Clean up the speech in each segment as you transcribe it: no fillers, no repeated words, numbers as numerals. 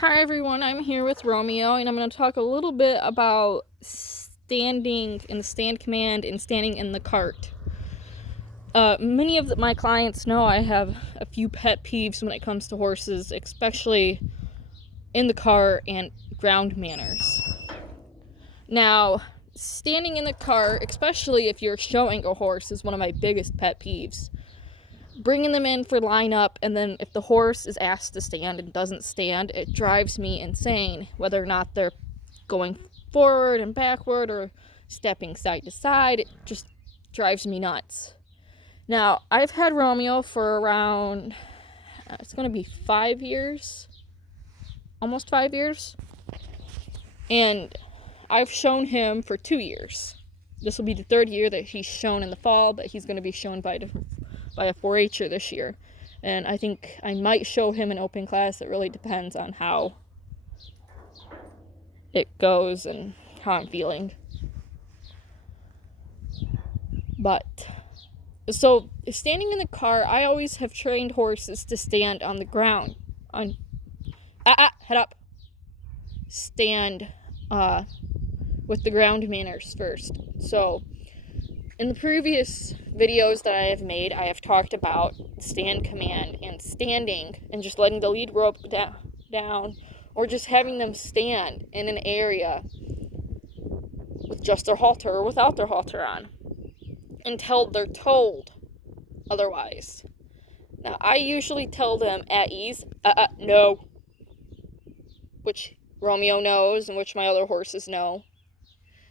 Hi everyone, I'm here with Romeo, and I'm going to talk a little bit about standing in the stand command and standing in the cart. Many of my clients know I have a few pet peeves when it comes to horses, especially in the cart and ground manners. Now, standing in the cart, especially if you're showing a horse, is one of my biggest pet peeves. Bringing them in for lineup, and then if the horse is asked to stand and doesn't stand, it drives me insane, whether or not they're going forward and backward or stepping side to side. It just drives me nuts. Now, I've had Romeo for around, it's going to be 5 years, almost 5 years, and I've shown him for 2 years. This will be the third year that he's shown in the fall, but he's going to be shown by a 4-H'er this year. And I think I might show him an open class. It really depends on how it goes and how I'm feeling. But, so standing in the car, I always have trained horses to stand on the ground. Head up. Stand with the ground manners first. So, in the previous videos that I have made, I have talked about stand command and standing and just letting the lead rope down or just having them stand in an area with just their halter or without their halter on until they're told otherwise. Now, I usually tell them at ease, no, which Romeo knows and which my other horses know.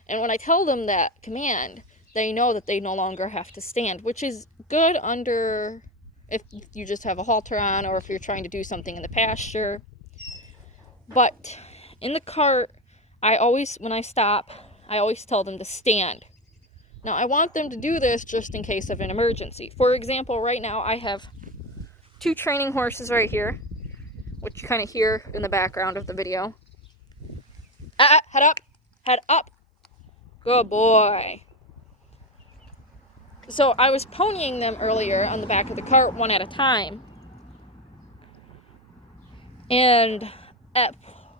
And when I tell them that command, they know that they no longer have to stand, which is good under if you just have a halter on or if you're trying to do something in the pasture. But in the cart, when I stop, I always tell them to stand. Now, I want them to do this just in case of an emergency. For example, right now I have 2 training horses right here, which you kind of hear in the background of the video. Head up. Head up. Good boy. So I was ponying them earlier on the back of the cart one at a time. And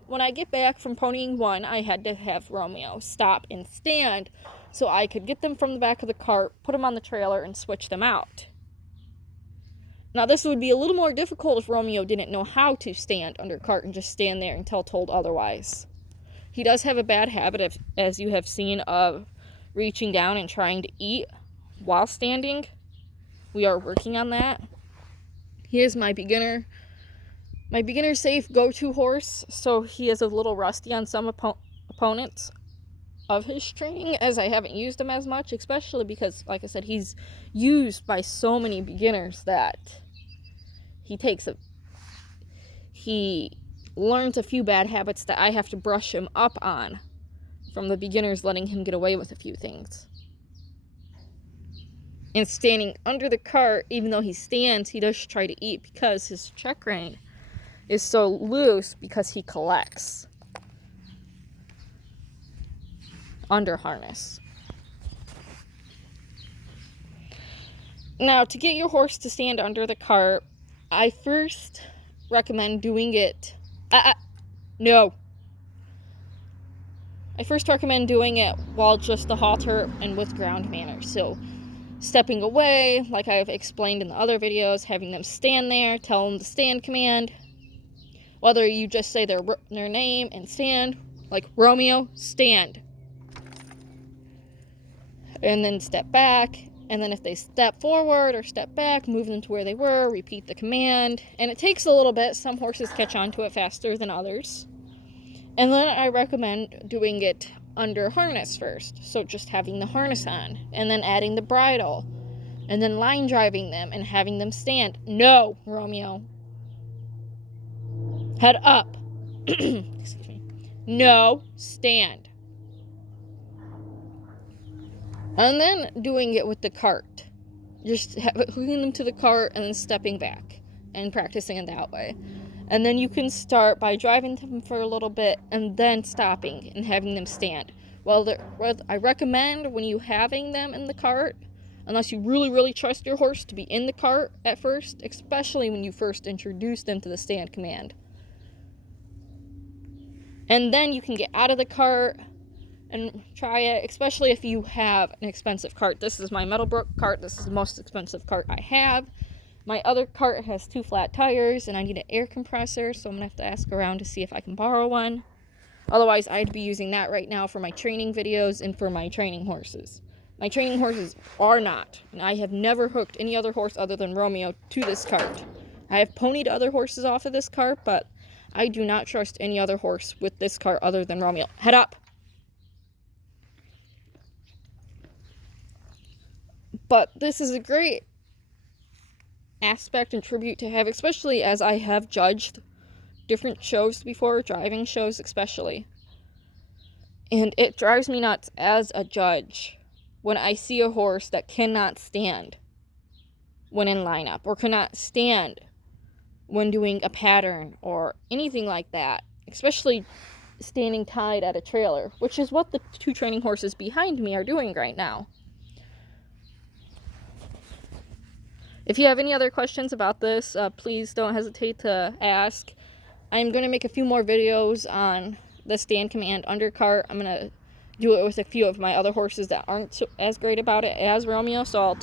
when I get back from ponying one, I had to have Romeo stop and stand so I could get them from the back of the cart, put them on the trailer, and switch them out. Now, this would be a little more difficult if Romeo didn't know how to stand under cart and just stand there until told otherwise. He does have a bad habit, as you have seen, of reaching down and trying to eat while standing. We are working on that. He is my beginner safe go-to horse, so he is a little rusty on some opponents of his training, as I haven't used him as much, especially because, like I said, he's used by so many beginners that he learns a few bad habits that I have to brush him up on from the beginners letting him get away with a few things. And standing under the cart, even though he stands, he does try to eat because his check rein is so loose because he collects under harness. Now, to get your horse to stand under the cart, I first recommend doing it. No. I first recommend doing it while just the halter and with ground manners. So, stepping away, like I've explained in the other videos, having them stand there, tell them the stand command. Whether you just say their name and stand, like Romeo, stand. And then step back. And then if they step forward or step back, move them to where they were, repeat the command. And it takes a little bit. Some horses catch on to it faster than others. And then I recommend doing it under harness first. So just having the harness on. And then adding the bridle. And then line driving them and having them stand. No, Romeo. Head up. Excuse me. No, stand. And then doing it with the cart. Just hooking them to the cart and then stepping back and practicing it that way. And then you can start by driving them for a little bit and then stopping and having them stand. Well, I recommend when you having them in the cart, unless you really, really trust your horse to be in the cart at first, especially when you first introduce them to the stand command. And then you can get out of the cart and try it, especially if you have an expensive cart. This is my Meadowbrook cart. This is the most expensive cart I have. My other cart has 2 flat tires, and I need an air compressor, so I'm going to have to ask around to see if I can borrow one. Otherwise, I'd be using that right now for my training videos and for my training horses. My training horses are not, and I have never hooked any other horse other than Romeo to this cart. I have ponied other horses off of this cart, but I do not trust any other horse with this cart other than Romeo. Head up! But this is a great aspect and tribute to have, especially as I have judged different shows before, driving shows especially. And it drives me nuts as a judge when I see a horse that cannot stand when in lineup, or cannot stand when doing a pattern or anything like that, especially standing tied at a trailer, which is what the 2 training horses behind me are doing right now. If you have any other questions about this, please don't hesitate to ask. I'm going to make a few more videos on the stand command undercart. I'm going to do it with a few of my other horses that aren't as great about it as Romeo, so I'll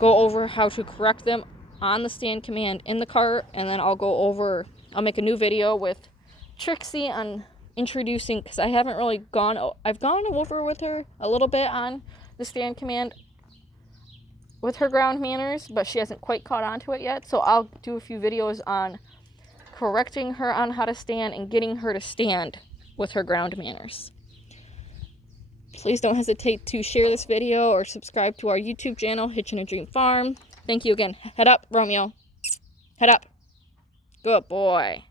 go over how to correct them on the stand command in the cart, and then I'll make a new video with Trixie on introducing, because I haven't really I've gone over with her a little bit on the stand command with her ground manners, but she hasn't quite caught on to it yet, so I'll do a few videos on correcting her on how to stand and getting her to stand with her ground manners. Please don't hesitate to share this video or subscribe to our YouTube channel, Hitchin' a Dream Farm. Thank you again. Head up, Romeo. Head up. Good boy.